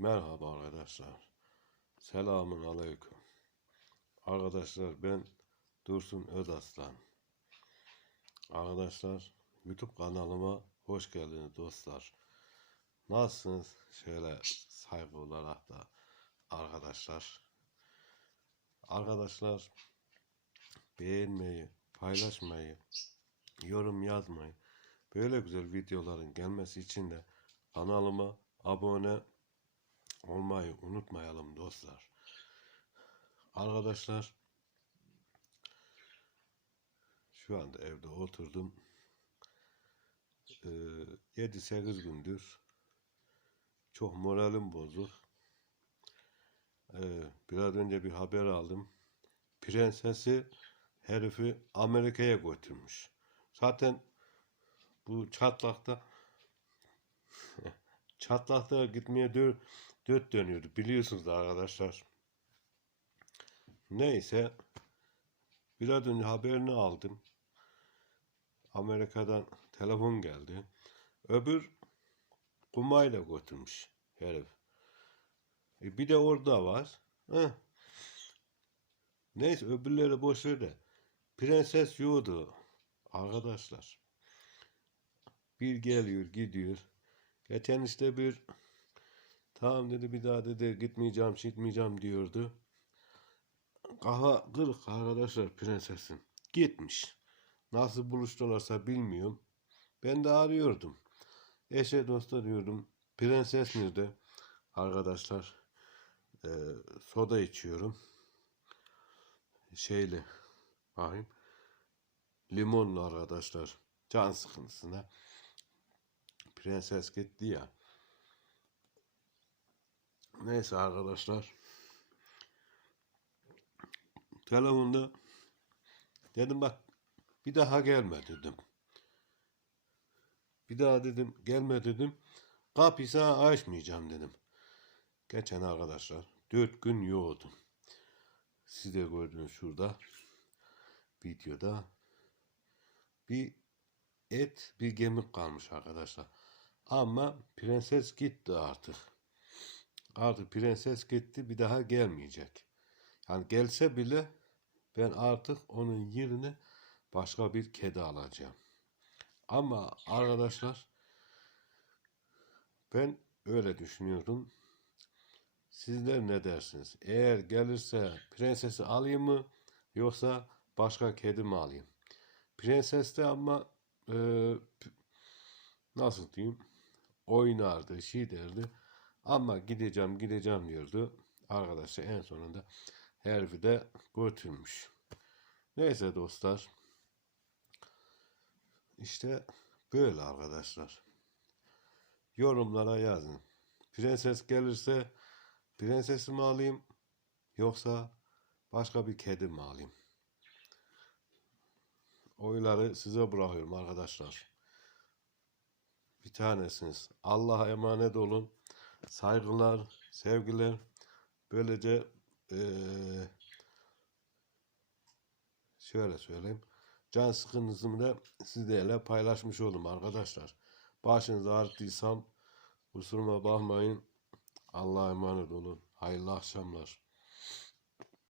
Merhaba arkadaşlar. Selamun aleyküm. Arkadaşlar ben Dursun Özaslan. Arkadaşlar YouTube kanalıma hoş geldiniz dostlar. Nasılsınız? Şöyle saygı olarak da arkadaşlar. Arkadaşlar beğenmeyi, paylaşmayı, yorum yazmayı, böyle güzel videoların gelmesi için de kanalıma abone olmayı unutmayalım dostlar. Arkadaşlar şu anda evde oturdum. Ee, 7-8 gündür çok moralim bozuk. Ee, biraz önce bir haber aldım. Prensesi herifi Amerika'ya götürmüş. Zaten bu çatlakta çatlakta gitmeye dört, dört dönüyordu biliyorsunuz arkadaşlar. Neyse biraz önce haberini aldım. Amerika'dan telefon geldi. Öbür kumayla götürmüş herif. E bir de orada var. Heh. Neyse öbürleri boş ver de. Prenses yoktu arkadaşlar. Bir geliyor gidiyor. Geçen işte bir tamam dedi bir daha dedi gitmeyeceğim gitmeyeceğim diyordu. Kafa kırık arkadaşlar prensesin. Gitmiş. Nasıl buluştularsa bilmiyorum. Ben de arıyordum. Eşe dosta diyordum. Prenses nerede? Arkadaşlar e, soda içiyorum. Şeyli bakayım. Limonlu arkadaşlar. Can sıkıntısına. Prenses gitti ya. Neyse arkadaşlar. Telefonda dedim bak bir daha gelme dedim. Bir daha dedim gelme dedim. Kapıyı açmayacağım dedim. Geçen arkadaşlar dört gün yoğurdum. Siz de gördünüz şurada videoda bir et bir gemik kalmış arkadaşlar. Ama prenses gitti artık. Artık prenses gitti bir daha gelmeyecek. Yani gelse bile ben artık onun yerine başka bir kedi alacağım. Ama arkadaşlar ben öyle düşünüyorum. Sizler ne dersiniz? Eğer gelirse prensesi alayım mı yoksa başka kedi mi alayım? Prenses de ama e, nasıl diyeyim oynardı, şey derdi. Ama gideceğim gideceğim diyordu. Arkadaşlar en sonunda herifi de götürmüş. Neyse dostlar. İşte böyle arkadaşlar. Yorumlara yazın. Prenses gelirse prensesi mi alayım yoksa başka bir kedi mi alayım? Oyları size bırakıyorum arkadaşlar. Bir tanesiniz. Allah'a emanet olun. Saygılar, sevgiler. Böylece eee, şöyle söyleyeyim. Can sıkıntısını da sizlerle paylaşmış oldum arkadaşlar. Başınız ağrıttıysam kusuruma bakmayın. Allah'a emanet olun. Hayırlı akşamlar.